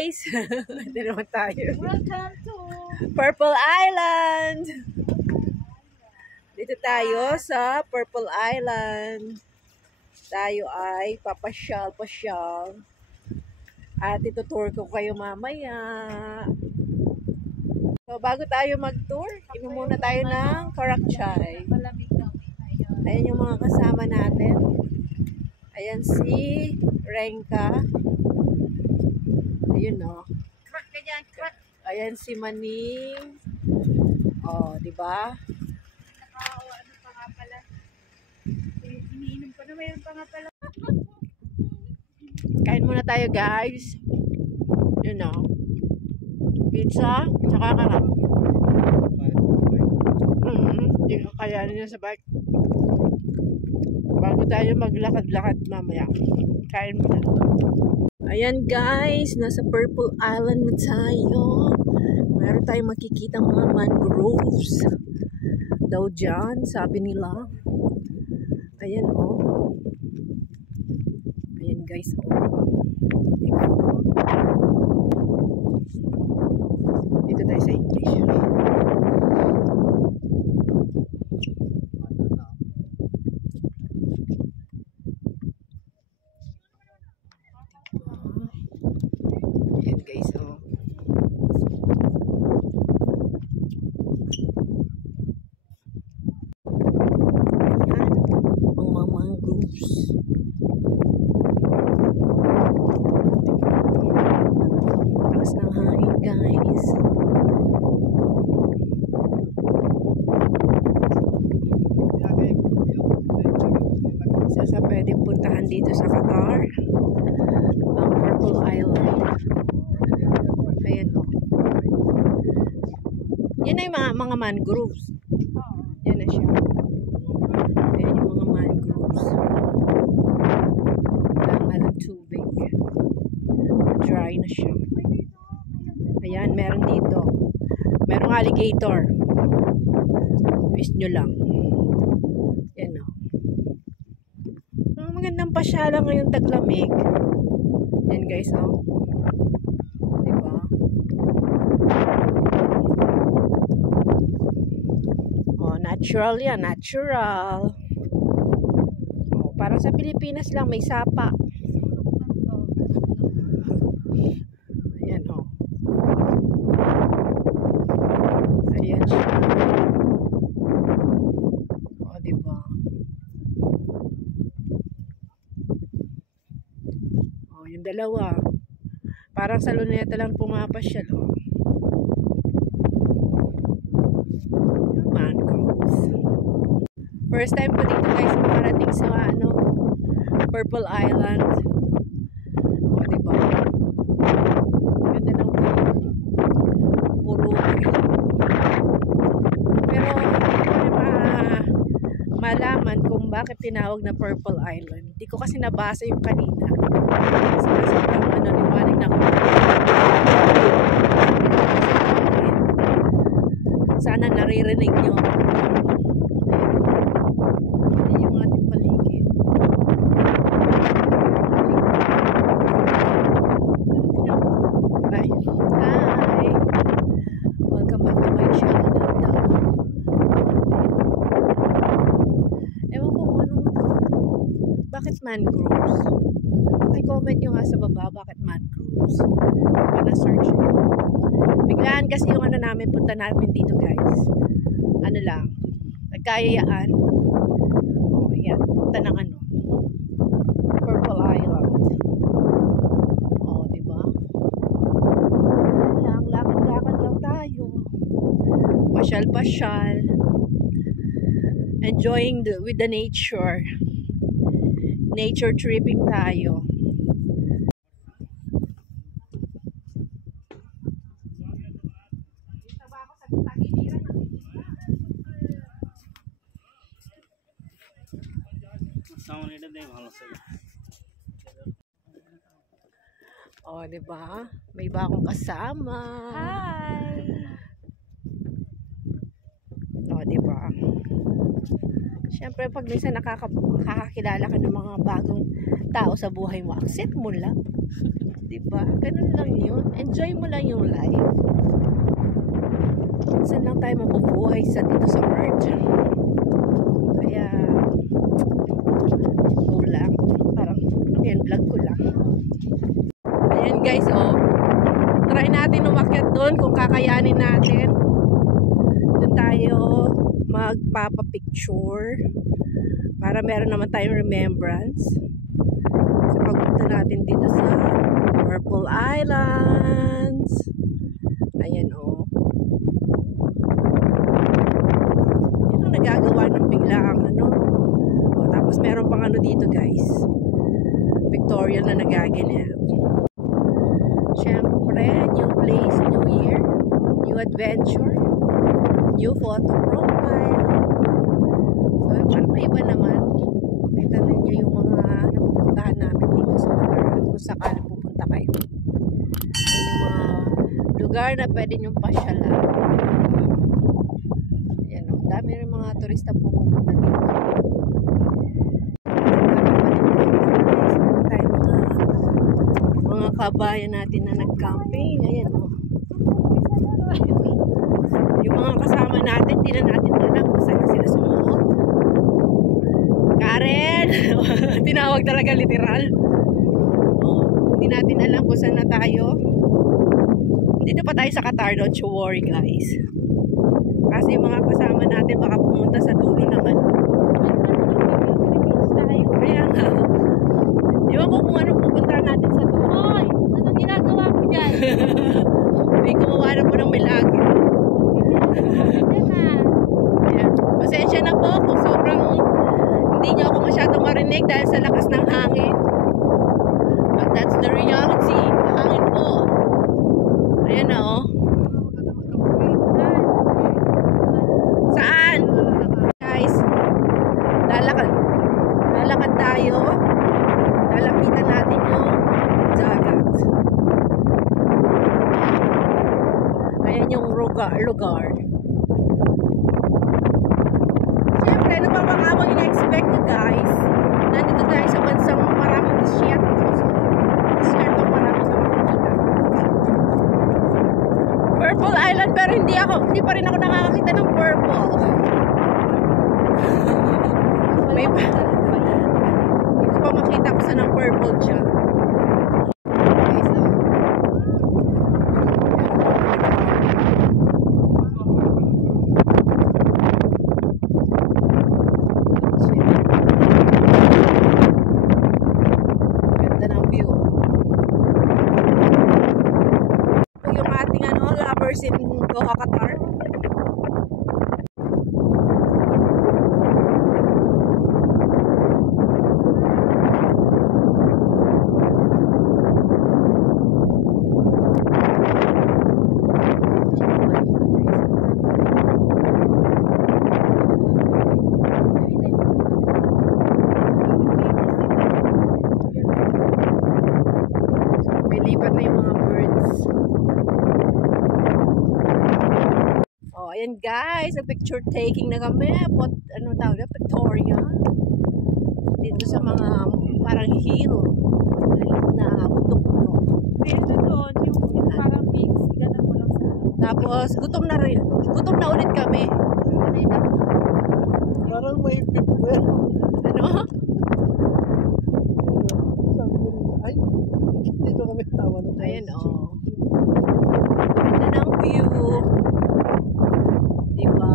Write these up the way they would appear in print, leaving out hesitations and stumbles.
guys! Ito naman tayo. Welcome to Purple Island! Dito tayo sa Purple Island. Tayo ay papasyal-pasyal. At itutour ko kayo mamaya. So, bago tayo mag-tour, inom muna tayo ng karakchay. Ayan yung mga kasama natin. Ayan si Renka. Ayun o. Ayan si Maning. Oh, di ba? ano pa nga pala. Iniinom ko na mayroon pa nga pala. Kain muna tayo, guys. Yun o. Pizza, tsaka karap. Hindi ko kayanin niya sa bike. Bago tayo maglakad-lakad mamaya. Kain muna. Ayan guys, nasa Purple Island na tayo. Meron tayong makikita mga mangroves. Daw dyan, sabi nila. Ayan o. Oh. Ayan guys o. Oh. Dito tayo sa English. Ayan guys, oh. Ayan, ang mga mangroves. Takas ng hangin guys. Isa sa pwedeng puntahan dito sa Qatar, ang Purple Island. Ayan o. Yan na yung mga mangroves. Yan na siya. Ayan yung mga mangroves. Walang alang tubig. Dry na siya. Ayan, meron dito. Merong alligator. Wish nyo lang. Yan o. Magandang pasyalan ngayong taglamig. Yan guys, oh. Diba? Oh, natural yan, natural. Oh, parang sa Pilipinas lang may sapa. Ayan, oh. Ayan siya. Oh, diba? Yung dalawa. Parang sa luneta lang pumapasyal. Oh. Yung mangroves. First time ko dito guys makarating sa Purple Island. O, diba? Ganda ng puro. Pero malaman kung bakit tinawag na Purple Island. Hindi ko kasi nabasa yung kanina. Sobrang liwanag na ko. Sana naririnig nyo. Ayan yung ating paligid. Hi! Hi! Welcome back to my channel. Ewan ko kung anong bakit mangroves? May comment nyo nga sa baba bakit mangroves. Na-search nyo. Biglaan kasi yung namin, punta namin dito guys. Ano lang, nagkayayaan. Oh, yan. Punta ng Purple Island. Oh, diba? Yan lang, lakad-lakad lang tayo. Pasyal-pasyal. Enjoying with the nature. Nature tripping tayo. Oh, diba? May iba akong kasama. Hi! Oh, diba? Siyempre, pag minsan nakakakilala ka ng mga bagong tao sa buhay mo, accept mo lang. Diba? Ganun lang yun. enjoy mo lang yung life. Minsan lang tayo mabubuhay sa dito sa Earth. Kaya go lang. Parang ayan, vlog ko lang. Ayan guys, oh. Try natin umakyat doon kung kakayanin natin. Doon tayo magpapapicture para meron naman tayong remembrance sa pagpunta natin dito sa Purple Islands. Ayan, oh. Yan ang nagagawa ng biglaang ano. Oh, tapos meron pang ano dito guys, pictorial na nagaganap. Siyempre, new place, new year, new adventure, new photo profile. So, parang iba naman. Kita ninyo yung mga napupuntahan namin dito sa Qatar kung sakali pupunta kayo. Yung mga lugar na pwede nyong pasyalan. Ayan o, dami rin mga turista pupunta dito. Mga kabayan natin na nag-camping. Ayan o. Yung mga kasama natin, di na natin alam kung saan sila sumuot. Karen! Tinawag talaga literal. Oh, hindi natin alam kung saan na tayo. Dito pa tayo sa Qatar, don't you worry guys. Kasi yung mga kasama natin baka pumunta sa dulo naman. Kaya nga. Ewan ko kung ano pupunta natin sa dulo. Hoy! Anong ginagawa ko dyan? May gumawa na po ng milagro. Ayan. Pasensya na po kung sobrang hindi niyo ako masyadong marinig dahil sa lakas ng hangin. But that's the reality. Hangin po. Ayan na oh. Saan? Guys, lalakad tayo. Lalapitan natin yung dagat. Ayan yung lugar. Siyempre, ano pa bang abang ina-expect nyo guys? Nandito tayo sa bansang maraming disyerto. So, disyerto marami sa makikita. Purple Island, pero hindi pa rin ako nakakakita ng purple. May pa. Hindi ko pa makita kung saan ang purple dyan. Okay, so. Ganda ng view. Ito yung ating lovers in Doha, Qatar. Lipat na yung mga birds. Oh, ayan guys, a picture taking na kami. Ano tawag na? Pictorial. Dito sa mga parang hill. Na bundok-bundok. Pero doon, yung parang mix, ganun mo lang sa Tapos, gutom na rin. Gutom na ulit kami. Parang may people. Ano? Ay, dito kami tawa na tayo. Ayan oh. Ganda ng view. Diba?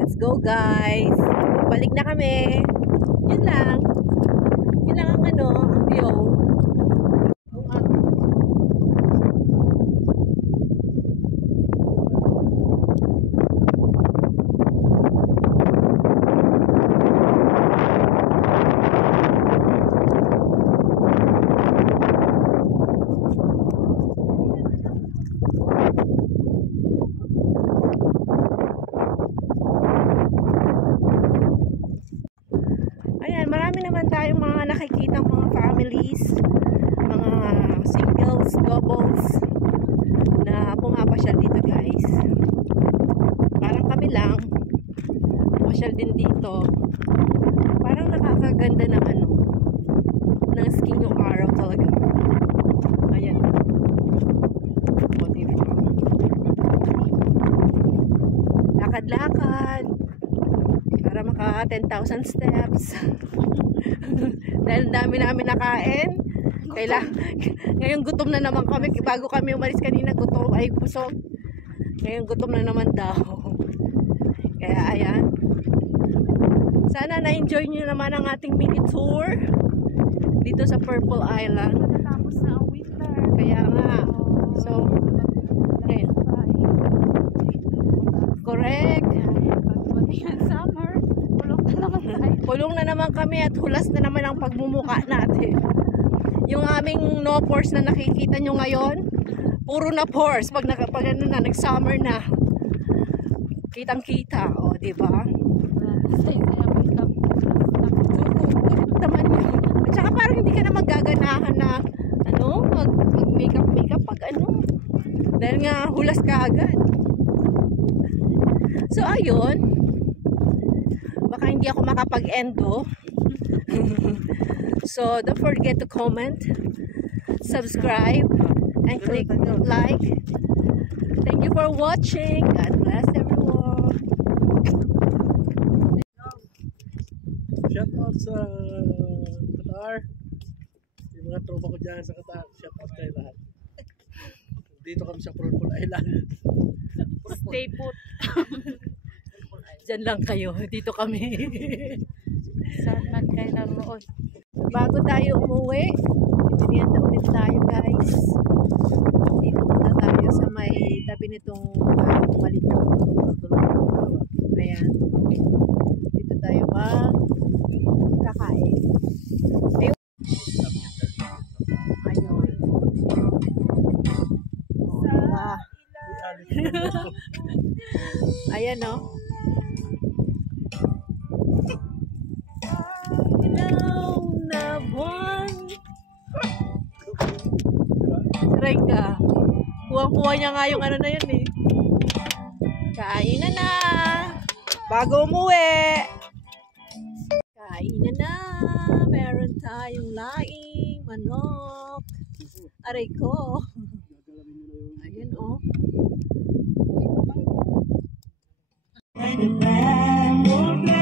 Let's go guys. Balik na kami. Yun lang. Yun lang ang ang view. Marami naman tayong mga nakikitang mga families, mga singles, couples na pumapasyal dito guys. Parang kami lang pumasyal din dito. Parang nakakaganda ng ng skin yung araw talaga. 10,000 steps. Dahil ang dami namin nakain. Ngayon gutom na naman kami. Bago kami umalis kanina, gutom ay busog. Ngayon gutom na naman daw. Kaya ayan. Sana na-enjoy nyo naman ang ating mini tour dito sa Purple Island. Natapos na ang winter. Kaya nga. So, okay. Correct. Pagdating ang summer, pulong na naman tayo. Pulong na naman kami at hulas na naman ang pagmumuka natin. Yung aming no pores na nakikita nyo ngayon, puro na pores. Pag nag-summer na, kitang-kita. O, diba? Naman yun. At saka parang hindi ka na maggaganahan na mag-makeup pag dahil nga hulas ka agad. So ayun, baka hindi ako makapag-endo. So don't forget to comment, subscribe, and click like. Thank you for watching. God bless everyone. Shout out sa Qatar. Yung mga tropa ko dyan sa Qatar. Shout out kayo lahat. Dito kami sa Purple Island. Stay put. Diyan lang kayo. Dito kami. Saan man kayo naroon? Bago tayo umuwi, merienda ulit tayo guys. Dito muna tayo sa may tabi nitong maliit na tulog. Ayan. Dito tayo kakain. Ayun. Ayan o. Ilaw na buwan. Try ka. Kuwang-kuwa niya nga yung na yun eh. Kain na. Bago umuwi. Kain na. Meron tayong laing manok. Aray ko. Ayan o. And the band will play.